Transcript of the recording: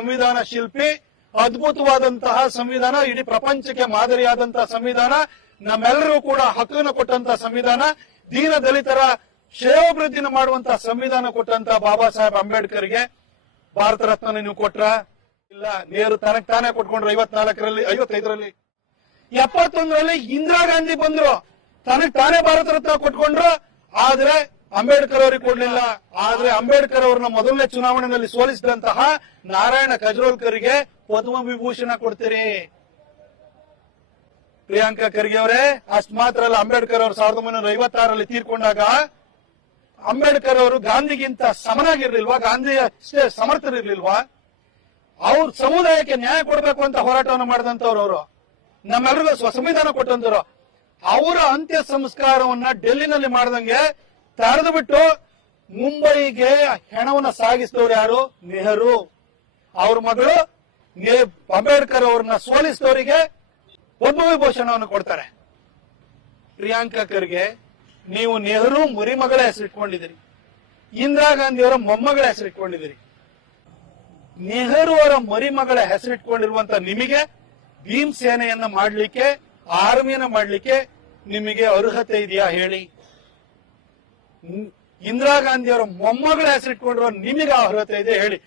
ಸಂವಿಧಾನ ಶಿಲ್ಪಿ, ಅದ್ಭುತವಾದಂತಹ ಸಂವಿಧಾನ, ಇಡೀ ಪ್ರಪಂಚಕ್ಕೆ ಮಾದರಿಯಾದಂತಹ ಸಂವಿಧಾನ, ನಮ್ಮೆಲ್ಲರಿಗೂ ಕೂಡ ಹಕ್ಕನ್ನು ಕೊಟ್ಟಂತಹ ಸಂವಿಧಾನ, ದೀನ ದಲಿತರ ಶ್ರೇಯೋಭಿವೃದ್ಧಿನ ಮಾಡುವಂತಹ ಸಂವಿಧಾನ ಕೊಟ್ಟಂತಹ ಬಾಬಾ ಸಾಹೇಬ್ ಅಂಬೇಡ್ಕರ್ಗೆ ಭಾರತ ರತ್ನ ನೀವು ಕೊಟ್ರ? ಇಲ್ಲ. ನೇರು ತನಕ್ ತಾನೇ ಕೊಟ್ಕೊಂಡ್ರು 54ರಲ್ಲಿ, 55ರಲ್ಲಿ, 71ರಲ್ಲಿ ಇಂದಿರಾ ಗಾಂಧಿ ಬಂದ್ರು, ತನಕ್ ತಾನೇ ಭಾರತ ರತ್ನ ಕೊಟ್ಕೊಂಡ್ರು. ಆದ್ರೆ ಅಂಬೇಡ್ಕರ್ ಅವರಿಗೆ ಕೊಡ್ಲಿಲ್ಲ. ಆದ್ರೆ ಅಂಬೇಡ್ಕರ್ ಅವರನ್ನ ಮೊದಲನೇ ಚುನಾವಣೆಯಲ್ಲಿ ಸೋಲಿಸಿದಂತಹ ನಾರಾಯಣ ಕಜ್ರೋಲ್ಕರ್ಗೆ ಪದ್ಮ ವಿಭೂಷಣ ಕೊಡ್ತೀರಿ. ಪ್ರಿಯಾಂಕಾ ಖರ್ಗೆ ಅವರೇ, ಅಷ್ಟ್ ಮಾತ್ರ ಅಲ್ಲ, ಅಂಬೇಡ್ಕರ್ ಅವರು 1956ರಲ್ಲಿ ತೀರ್ಕೊಂಡಾಗ ಅಂಬೇಡ್ಕರ್ ಅವರು ಗಾಂಧಿಗಿಂತ ಸಮನಾಗಿರ್ಲಿಲ್ವಾ? ಗಾಂಧಿ ಅಷ್ಟೇ ಸಮರ್ಥರಿರ್ಲಿಲ್ವಾ? ಅವ್ರ ಸಮುದಾಯಕ್ಕೆ ನ್ಯಾಯ ಕೊಡಬೇಕು ಅಂತ ಹೋರಾಟವನ್ನು ಮಾಡಿದಂತವ್ರು ಅವರು, ನಮ್ಮೆಲ್ಲರಿಗೂ ಸಂವಿಧಾನ ಕೊಟ್ಟಂತವ್ರು. ಅವರ ಅಂತ್ಯ ಸಂಸ್ಕಾರವನ್ನ ಡೆಲ್ಲಿನಲ್ಲಿ ಮಾಡ್ದಂಗೆ ತಡೆದು ಬಿಟ್ಟು ಮುಂಬೈಗೆ ಹೆಣವನ್ನ ಸಾಗಿಸಿದವ್ರು ಯಾರು? ನೆಹರು. ಅವ್ರ ಮಗಳು ಅಂಬೇಡ್ಕರ್ ಅವ್ರನ್ನ ಸೋಲಿಸಿದವರಿಗೆ ಪದ್ಮ ವಿಭೂಷಣವನ್ನು ಕೊಡ್ತಾರೆ. ಪ್ರಿಯಾಂಕಾ ಖರ್ಗೆ, ನೀವು ನೆಹರು ಮರಿಮಗಳ ಹೆಸರಿಟ್ಕೊಂಡಿದ್ದೀರಿ, ಇಂದಿರಾ ಗಾಂಧಿ ಅವರ ಮೊಮ್ಮಗಳ ಹೆಸರಿಟ್ಕೊಂಡಿದ್ದೀರಿ. ನೆಹರು ಅವರ ಮರಿಮಗಳ ಹೆಸರಿಟ್ಕೊಂಡಿರುವಂತ ನಿಮಗೆ ಭೀಮ್ ಸೇನೆಯನ್ನ ಮಾಡ್ಲಿಕ್ಕೆ, ಆರ್ಮಿಯನ್ನ ಮಾಡ್ಲಿಕ್ಕೆ ನಿಮಗೆ ಅರ್ಹತೆ ಇದೆಯಾ ಹೇಳಿ? ಇಂದಿರಾ ಗಾಂಧಿ ಅವರ ಮೊಮ್ಮಗಳ ಹೆಸರಿಟ್ಕೊಂಡಿರುವ ನಿಮಗೆ ಅರ್ಹತೆ ಇದೆ ಹೇಳಿ?